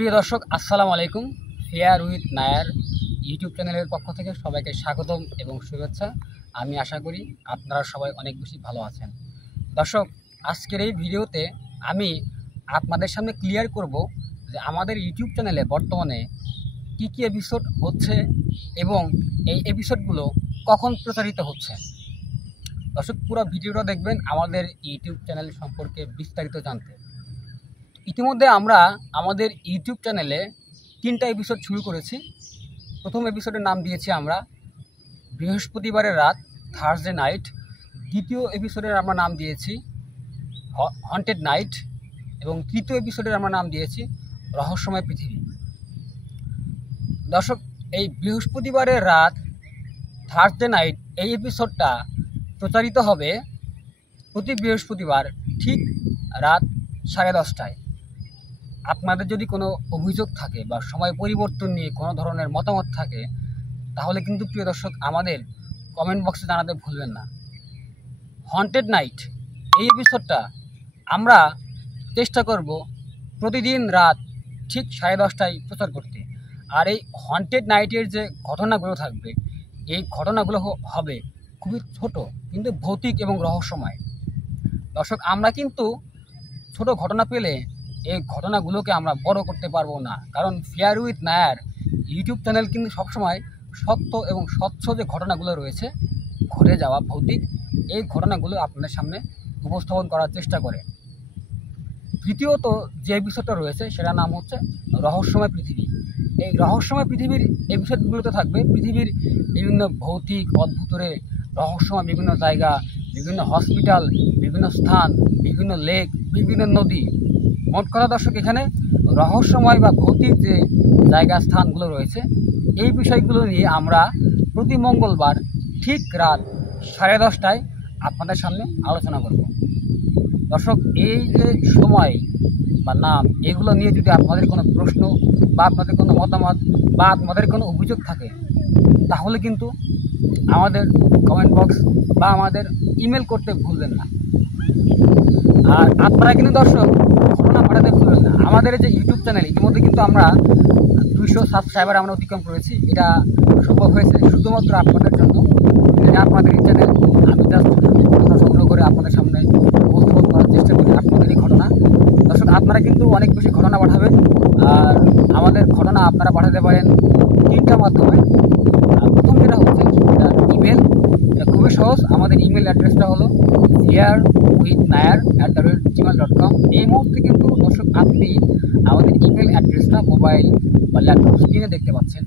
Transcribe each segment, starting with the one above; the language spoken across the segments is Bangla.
প্রিয় দর্শক, আসসালামু আলাইকুম। ফেয়ার উইথ নায়ার ইউটিউব চ্যানেলের পক্ষ থেকে সবাইকে স্বাগতম এবং শুভেচ্ছা। আমি আশা করি আপনারা সবাই অনেক বেশি ভালো আছেন। দর্শক, আজকের এই ভিডিওতে আমি আপনাদের সামনে ক্লিয়ার করব যে আমাদের ইউটিউব চ্যানেলে বর্তমানে কী কী এপিসোড হচ্ছে এবং এই এপিসোডগুলো কখন প্রচারিত হচ্ছে। দর্শক, পুরো ভিডিওটা দেখবেন আমাদের ইউটিউব চ্যানেল সম্পর্কে বিস্তারিত জানতে। ইতিমধ্যে আমরা আমাদের ইউটিউব চ্যানেলে 3টা এপিসোড শুরু করেছি। প্রথম এপিসোডের নাম দিয়েছি আমরা বৃহস্পতিবারের রাত, থার্সডে নাইট। দ্বিতীয় এপিসোডের আমরা নাম দিয়েছি হন্টেড নাইট এবং তৃতীয় এপিসোডের আমরা নাম দিয়েছি রহস্যময় পৃথিবী। দর্শক, এই বৃহস্পতিবারের রাত, থার্সডে নাইট এই এপিসোডটা প্রচারিত হবে প্রতি বৃহস্পতিবার ঠিক রাত 10:30টায়। আপনাদের যদি কোনো অভিযোগ থাকে বা সময় পরিবর্তন নিয়ে কোনো ধরনের মতামত থাকে তাহলে কিন্তু প্রিয় দর্শক আমাদের কমেন্ট বক্সে জানাতে ভুলবেন না। হন্টেড নাইট এই এপিসোডটা আমরা চেষ্টা করব প্রতিদিন রাত ঠিক 10:30টায় প্রচার করতে। আর এই হন্টেড নাইটের যে ঘটনাগুলো থাকবে এই ঘটনাগুলো হবে খুবই ছোট কিন্তু ভৌতিক এবং রহস্যময়। দর্শক, আমরা কিন্তু ছোট ঘটনা পেলে এই ঘটনাগুলোকে আমরা বড় করতে পারবো না, কারণ fair with Nair YouTube channel কিন্তু সবসময় সত্য এবং স্বচ্ছ যে ঘটনাগুলো রয়েছে, ঘটে যাওয়া ভৌতিক এই ঘটনাগুলো আপনাদের সামনে উপস্থাপন করার চেষ্টা করে। তৃতীয়ত যে এপিসোডটা রয়েছে সেটার নাম হচ্ছে রহস্যময় পৃথিবী। এই রহস্যময় পৃথিবীর এপিসোডগুলোতে থাকবে পৃথিবীর বিভিন্ন ভৌতিক অদ্ভুতরে রহস্যময় বিভিন্ন জায়গা, বিভিন্ন হসপিটাল, বিভিন্ন স্থান, বিভিন্ন লেক, বিভিন্ন নদী। মোট কথা দর্শক, এখানে রহস্যময় বা ভৌতিক যে জায়গা স্থানগুলো রয়েছে এই বিষয়গুলো নিয়ে আমরা প্রতি মঙ্গলবার ঠিক রাত 10:30টায় আপনাদের সামনে আলোচনা করব। দর্শক, এই যে সময় বা নাম এগুলো নিয়ে যদি আপনাদের কোনো প্রশ্ন বা আপনাদের কোনো মতামত বা আপনাদের কোনো অভিযোগ থাকে তাহলে কিন্তু আমাদের কমেন্ট বক্স বা আমাদের ইমেল করতে ভুলবেন না। আর আপনারা কিন্তু দর্শক ঘটনা পাঠাতে ভুলবেন না। আমাদের যে ইউটিউব চ্যানেল ইতিমধ্যে কিন্তু আমরা 200 সাবস্ক্রাইবার আমরা অতিক্রম করেছি। এটা সম্ভব হয়েছে শুধুমাত্র আপনাদের জন্য। আপনাদের এই চ্যানেল আমি জাস্ট ঘটনা সংগ্রহ করে আপনাদের সামনে উপস্থাপন করার চেষ্টা করি আপনাদেরই ঘটনা। দর্শক, আপনারা কিন্তু অনেক বেশি ঘটনা পাঠাবেন। আর আমাদের ঘটনা আপনারা পাঠাতে পারেন 3টা মাধ্যমে। প্রথম যেটা হচ্ছে এটা ইমেল। এটা খুবই সহজ। আমাদের ইমেল অ্যাড্রেসটা হলো fearwithnair@gmail.com। এই মুহূর্তে কিন্তু দর্শক আপনি আমাদের ইমেল অ্যাড্রেসটা মোবাইল বা ল্যাপটপ স্ক্রিনে দেখতে পাচ্ছেন।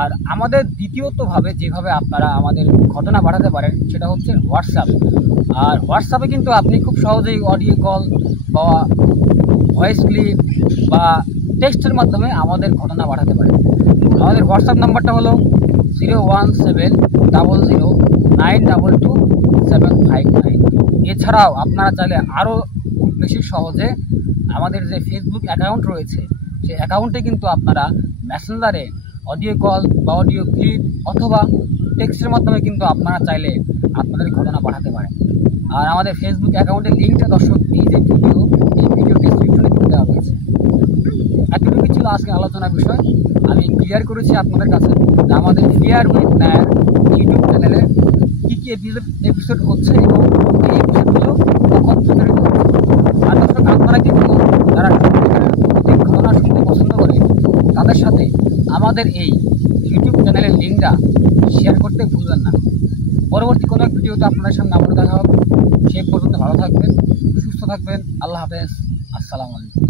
আর আমাদের দ্বিতীয়তভাবে যেভাবে আপনারা আমাদের ঘটনা পাঠাতে পারেন সেটা হচ্ছে হোয়াটসঅ্যাপ। আর হোয়াটসঅ্যাপে কিন্তু আপনি খুব সহজেই অডিও কল বা ভয়েস ক্লিপ বা টেক্সটের মাধ্যমে আমাদের ঘটনা পাঠাতে পারেন। আমাদের হোয়াটসঅ্যাপ নাম্বারটা হলো 01700922759। এছাড়াও আপনারা চাইলে আরও খুব বেশি সহজে আমাদের যে ফেসবুক অ্যাকাউন্ট রয়েছে সেই অ্যাকাউন্টে কিন্তু আপনারা মেসেঞ্জারে অডিও কল বা অডিও ক্লিপ অথবা টেক্সটের মাধ্যমে কিন্তু আপনারা চাইলে আপনাদের ঘটনা পাঠাতে পারেন। আর আমাদের ফেসবুক অ্যাকাউন্টের লিঙ্কটা দর্শক এই যে ভিডিও ডিসক্রিপশনে কিন্তু দেওয়া রয়েছে। এতটুকু ছিল আজকে আলোচনার বিষয়। আমি ক্লিয়ার করেছি আপনাদের কাছে যে আমাদের ফেয়ার উইথ নায়ার ইউটিউব চ্যানেলে কী কী এপিসোড হচ্ছে এবং এই এপিসোডগুলো কখন প্রচারিত হচ্ছে। আর দর্শক, আপনারা কিন্তু যারা সত্যিকারের ঘটনা শুনতে পছন্দ করে তাদের সাথে আমাদের এই ইউটিউব চ্যানেলের লিঙ্কটা শেয়ার করতে ভুলবেন না। পরবর্তী কোনো এক ভিডিওতে আপনাদের সামনে আবার দেখা হবে। সেই পর্যন্ত ভালো থাকবেন, সুস্থ থাকবেন। আল্লাহ হাফেজ। আসসালামু আলাইকুম।